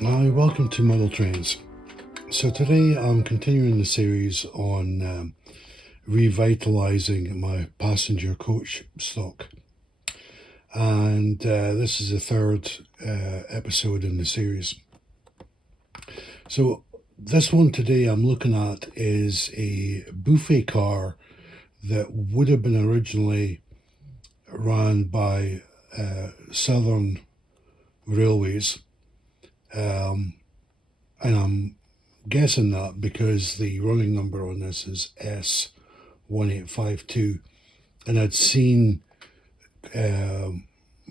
Hi, welcome to Model Trains. So today I'm continuing the series on revitalising my passenger coach stock, and this is the third episode in the series. So this one today I'm looking at is a buffet car that would have been originally run by Southern Railways, and I'm guessing that because the running number on this is S1852, and I'd seen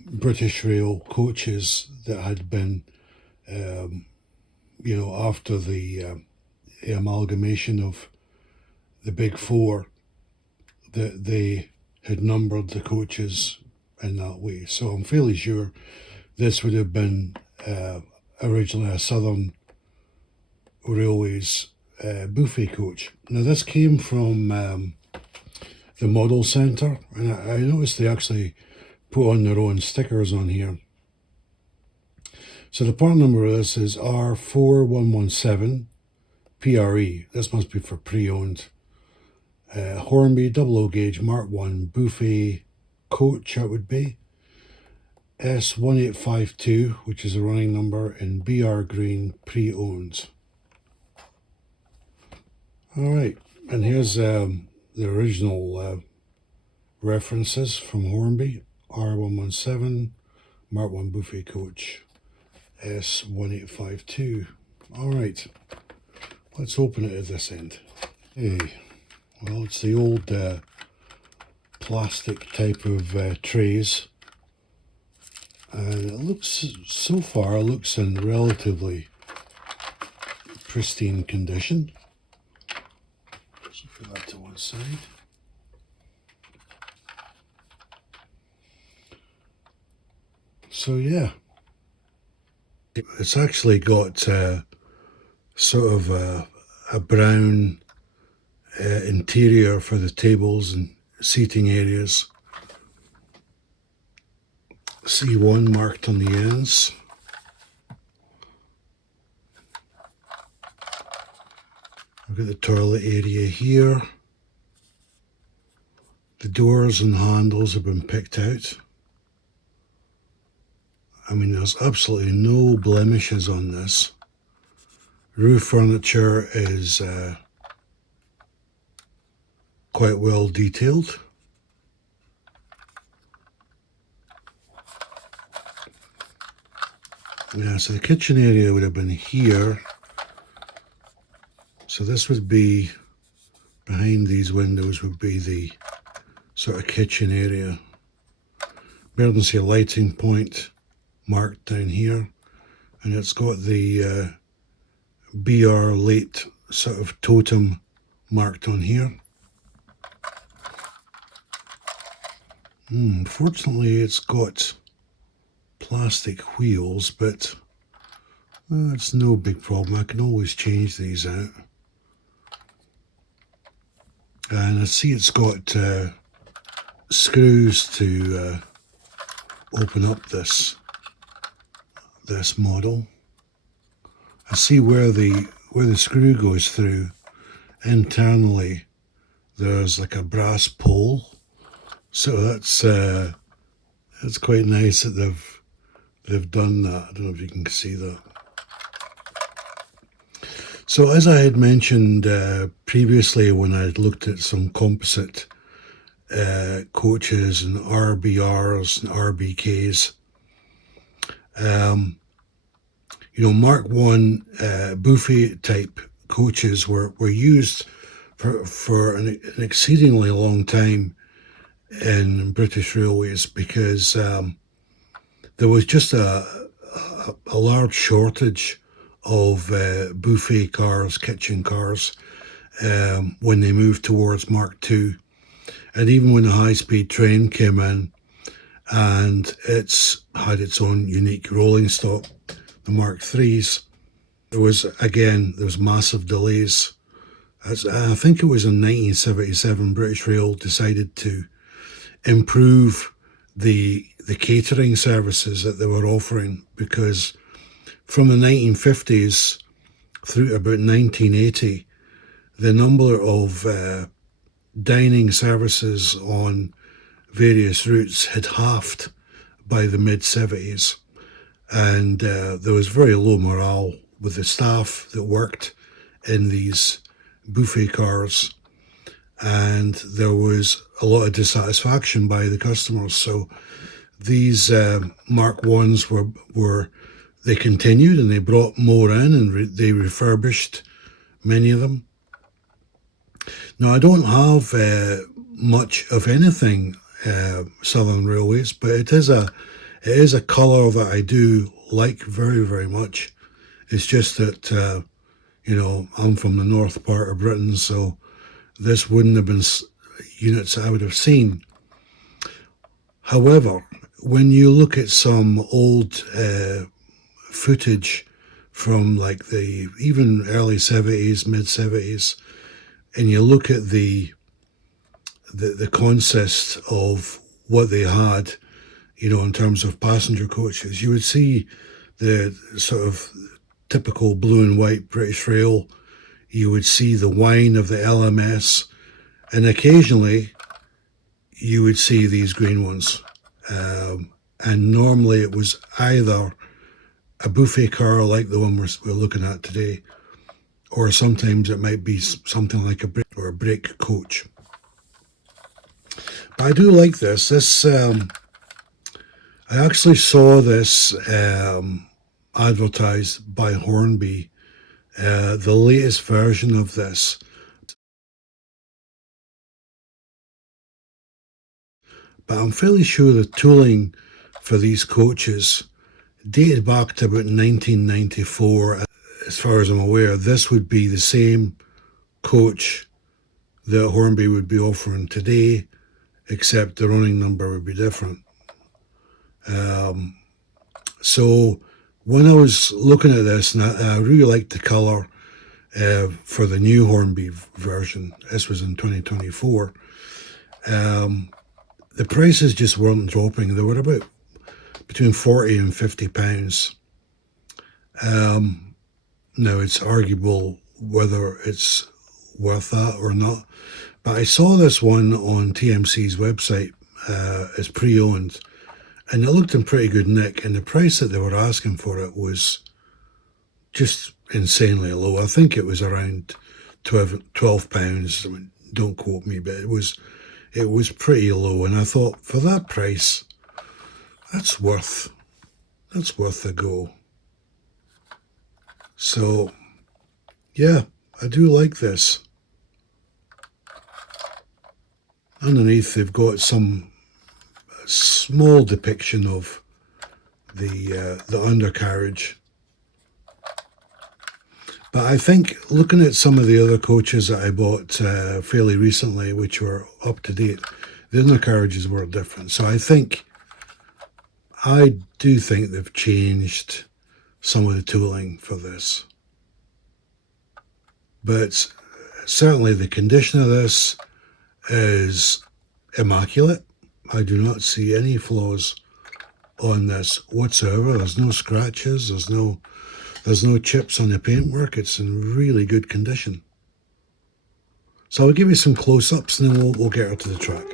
British Rail coaches that had been, after the amalgamation of the big four, that they had numbered the coaches in that way. So I'm fairly sure this would have been originally a Southern Railways buffet coach. Now this came from the Model Centre, and I noticed they actually put on their own stickers on here. So the part number of this is R4117 PRE. This must be for pre-owned. Hornby double O gauge Mark 1 buffet coach, that would be. S1852, which is a running number, in BR green, pre-owned. All right, and here's the original references from Hornby. R117, Mark 1 buffet coach, S1852. All right, let's open it at this end. Hey, well, it's the old plastic type of trays, and it looks, so far, looks in relatively pristine condition. So put that to one side. So yeah, it's actually got sort of a brown interior for the tables and seating areas. C1 marked on the ends. We've got the toilet area here. The doors and handles have been picked out. I mean, there's absolutely no blemishes on this. Roof furniture is quite well detailed. Yeah, so the kitchen area would have been here. So this would be, behind these windows would be the sort of kitchen area. Emergency lighting point marked down here, and it's got the BR late sort of totem marked on here. Fortunately, it's got plastic wheels, but it's no big problem. I can always change these out. And I see it's got screws to open up this model. I see where the screw goes through. Internally, there's like a brass pole, so that's quite nice that they've done that. I don't know if you can see that. So as I had mentioned previously, when I had looked at some composite coaches and RBRs and RBKs, Mark 1 buffet type coaches were used for an exceedingly long time in British Railways, because there was just a large shortage of buffet cars, kitchen cars, when they moved towards Mark 2. And even when the high-speed train came in and it's had its own unique rolling stock, the Mark 3s, there was massive delays. I think it was in 1977 British Rail decided to improve the catering services that they were offering, because from the 1950s through to about 1980, the number of dining services on various routes had halved by the mid-70s, and there was very low morale with the staff that worked in these buffet cars, and there was a lot of dissatisfaction by the customers. So these Mark Ones were they continued, and they brought more in, and they refurbished many of them. Now, I don't have much of anything Southern Railways, but it is a colour that I do like very, very much. It's just that I'm from the north part of Britain, so this wouldn't have been units I would have seen. However, when you look at some old footage from like the even early 70s, mid 70s, and you look at the consist of what they had, in terms of passenger coaches, you would see the sort of typical blue and white British Rail. You would see the wine of the LMS, and occasionally you would see these green ones. And normally it was either a buffet car like the one we're looking at today, or sometimes it might be something like a brake coach. But I do like this. I actually saw this advertised by Hornby, the latest version of this. But I'm fairly sure the tooling for these coaches dated back to about 1994. As far as I'm aware, this would be the same coach that Hornby would be offering today, except the running number would be different. So when I was looking at this, and I really liked the colour for the new Hornby version, this was in 2024, the prices just weren't dropping. They were about between £40 and £50. Now, it's arguable whether it's worth that or not, but I saw this one on TMC's website as pre-owned, and it looked in pretty good nick, and the price that they were asking for it was just insanely low. I think it was around £12. I mean, don't quote me, but it was pretty low, and I thought, for that price, that's worth a go. So yeah, I do like this. Underneath they've got some small depiction of the undercarriage. But I think looking at some of the other coaches that I bought fairly recently, which were up to date, the undercarriages were different. So I do think they've changed some of the tooling for this. But certainly the condition of this is immaculate. I do not see any flaws on this whatsoever. There's no scratches, there's no chips on the paintwork. It's in really good condition. So I'll give you some close-ups, and then we'll get her to the track.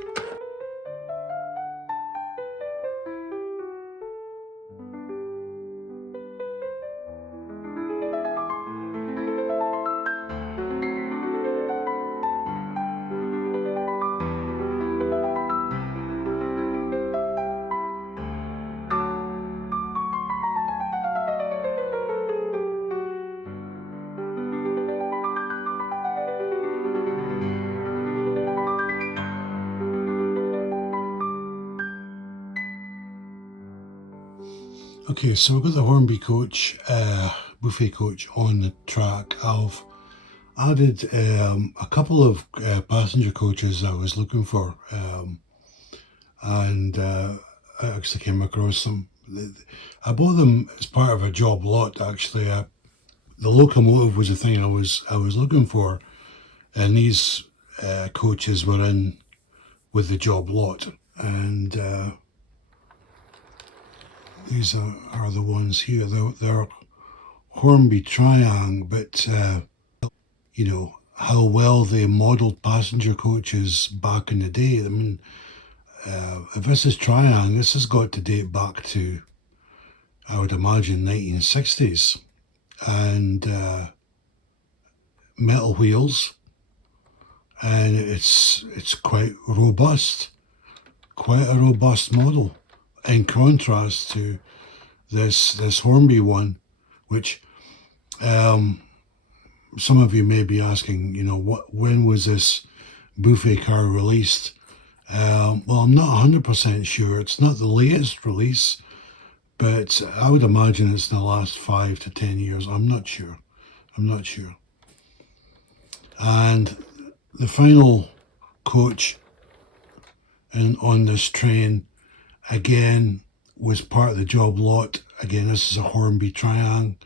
Okay, so we've got the Hornby coach, buffet coach on the track. I've added a couple of passenger coaches I was looking for, and I actually came across them. I bought them as part of a job lot, actually. The locomotive was the thing I was looking for, and these coaches were in with the job lot, and these are the ones here. They're Hornby Triang, but how well they modelled passenger coaches back in the day. I mean, if this is Triang, this has got to date back to, I would imagine, 1960s, and metal wheels, and it's quite robust, quite a robust model, in contrast to this Hornby one, which some of you may be asking, when was this buffet car released? Well, I'm not 100% sure. It's not the latest release, but I would imagine it's in the last 5 to 10 years. I'm not sure. And the final coach on this train, again, was part of the job lot. Again, this is a Hornby Triang.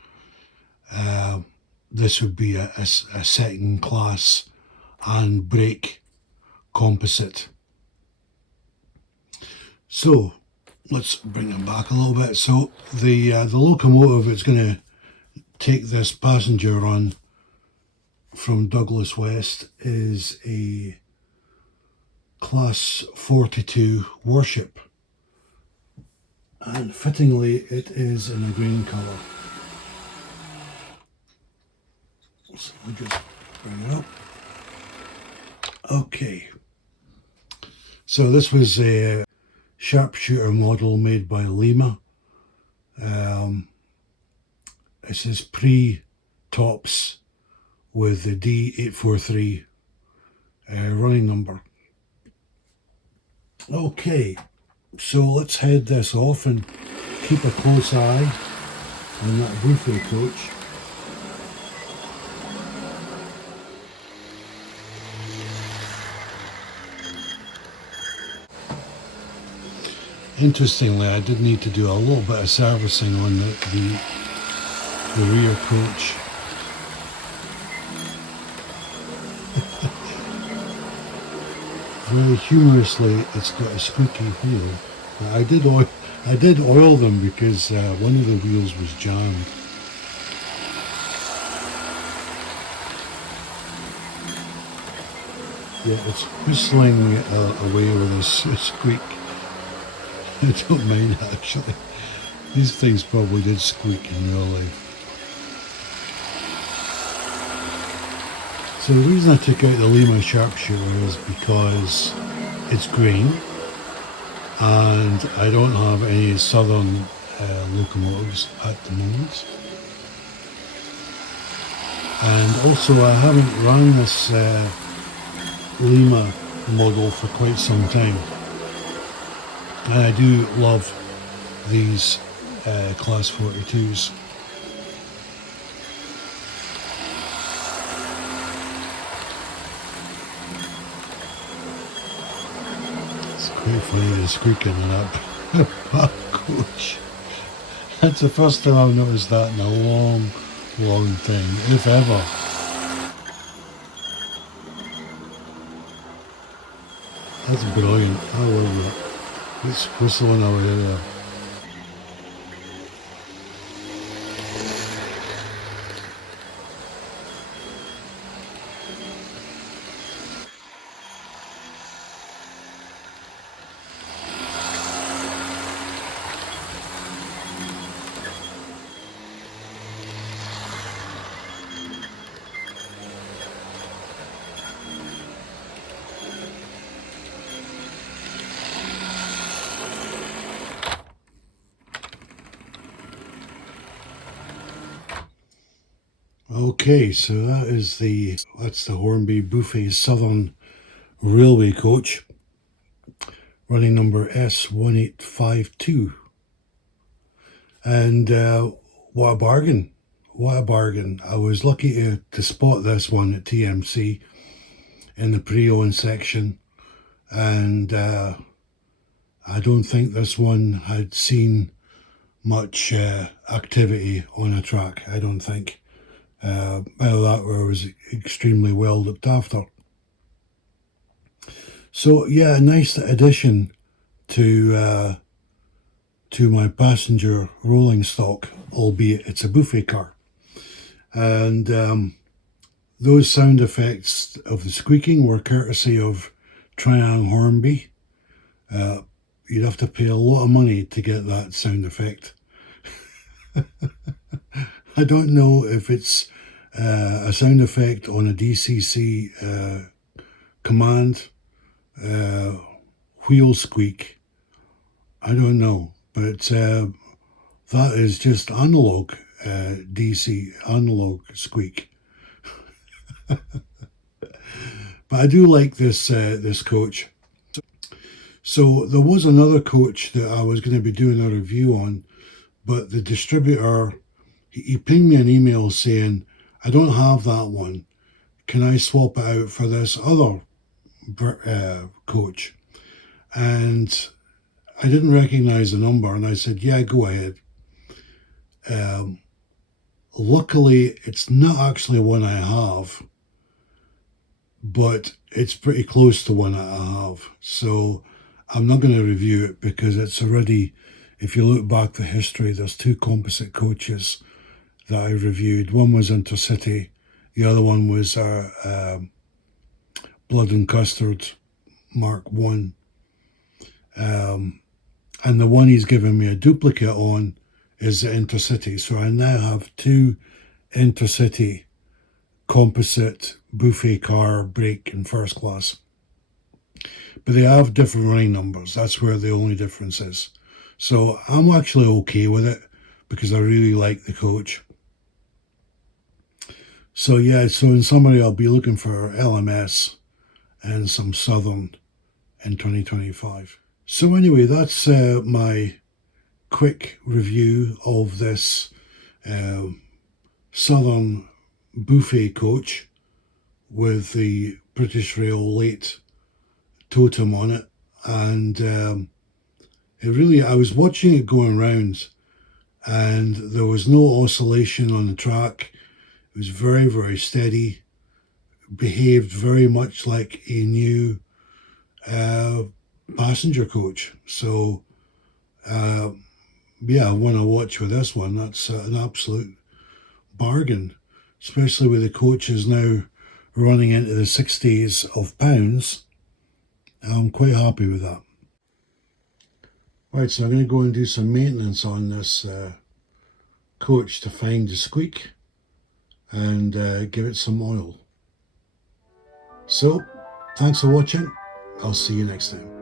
This would be a second class and brake composite. So let's bring it back a little bit. So the locomotive is going to take this passenger on from Douglas West is a Class 42 warship, and fittingly it is in a green colour. So we'll just bring it up. Okay, so this was a sharpshooter model made by Lima. This is pre-tops with the D843 running number. Okay, so let's head this off and keep a close eye on that buffet coach. Interestingly, I did need to do a little bit of servicing on the rear coach. Very humorously, it's got a squeaky wheel. I did oil them because one of the wheels was jammed. Yeah, it's whistling away with a squeak. I don't mind, actually. These things probably did squeak in real life. So the reason I took out the Lima Sharpshooter is because it's green and I don't have any southern locomotives at the moment. And also I haven't run this Lima model for quite some time. And I do love these Class 42s. It's quite funny the squeaking in that back coach. That's the first time I've noticed that in a long, long time, if ever. That's brilliant. I love it. It's whistling over there. Okay, so that's the Hornby Buffet Southern Railway coach, running number S1852. And what a bargain! What a bargain! I was lucky to spot this one at TMC in the pre-owned section, and I don't think this one had seen much activity on a track. I don't think. Either that or it was extremely well looked after. So yeah, a nice addition to my passenger rolling stock, albeit it's a buffet car. And those sound effects of the squeaking were courtesy of Triang Hornby. You'd have to pay a lot of money to get that sound effect. I don't know if it's a sound effect on a DCC command, wheel squeak. I don't know, but that is just analog DC, analog squeak. But I do like this coach. So there was another coach that I was going to be doing a review on, but the distributor, he pinged me an email saying, I don't have that one. Can I swap it out for this other coach? And I didn't recognize the number, and I said, yeah, go ahead. Luckily, it's not actually one I have, but it's pretty close to one I have. So I'm not going to review it because it's already, if you look back the history, there's two composite coaches that I reviewed. One was Intercity, the other one was Blood and Custard Mark 1. And the one he's given me a duplicate on is the Intercity. So I now have two Intercity composite buffet car brake in first class. But they have different running numbers. That's where the only difference is. So I'm actually okay with it because I really like the coach. So yeah, so in summary, I'll be looking for LMS and some Southern in 2025. So anyway, that's my quick review of this Southern buffet coach with the British Rail late totem on it. And it really, I was watching it going around and there was no oscillation on the track. It was very, very steady, behaved very much like a new passenger coach. So yeah, I want to watch with this one. That's an absolute bargain, especially with the coaches now running into the 60s of pounds. I'm quite happy with that. Right, so I'm going to go and do some maintenance on this coach to find the squeak and give it some oil. So, thanks for watching. I'll see you next time.